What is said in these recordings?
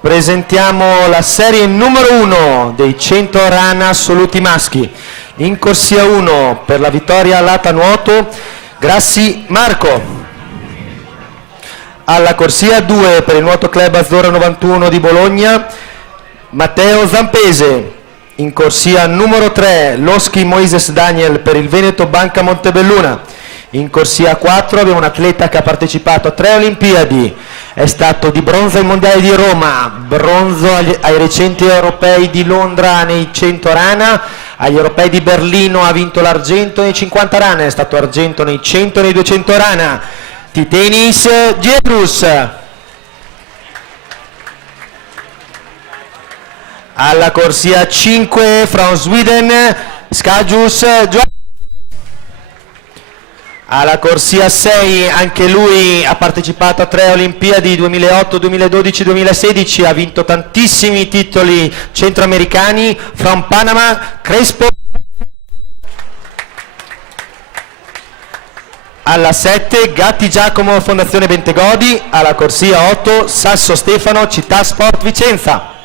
Presentiamo la serie numero 1 dei 100 run assoluti maschi. In corsia 1 per la vittoria all'ata nuoto Grassi Marco. Alla corsia 2 per il nuoto club Azzurra 91 di Bologna Matteo Zampese. In corsia numero 3 Loschi Moises Daniel per il Veneto Banca Montebelluna. In corsia 4 abbiamo un atleta che ha partecipato a 3 Olimpiadi, è stato di bronzo ai mondiali di Roma, bronzo ai recenti europei di Londra nei 100 rana, agli europei di Berlino ha vinto l'argento nei 50 rana, è stato argento nei 100 e nei 200 rana. Titenis Gedrus. Alla corsia 5 from Sweden Skajus Johan. Alla corsia 6 anche lui ha partecipato a 3 Olimpiadi 2008, 2012, 2016, ha vinto tantissimi titoli centroamericani, from Panama Crespo. Alla 7 Gatti Giacomo Fondazione Bentegodi, alla corsia 8 Sasso Stefano Città Sport Vicenza.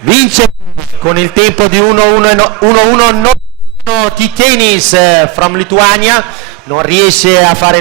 Vince con il tempo di 1-1 Titenis from Lituania, non riesce a fare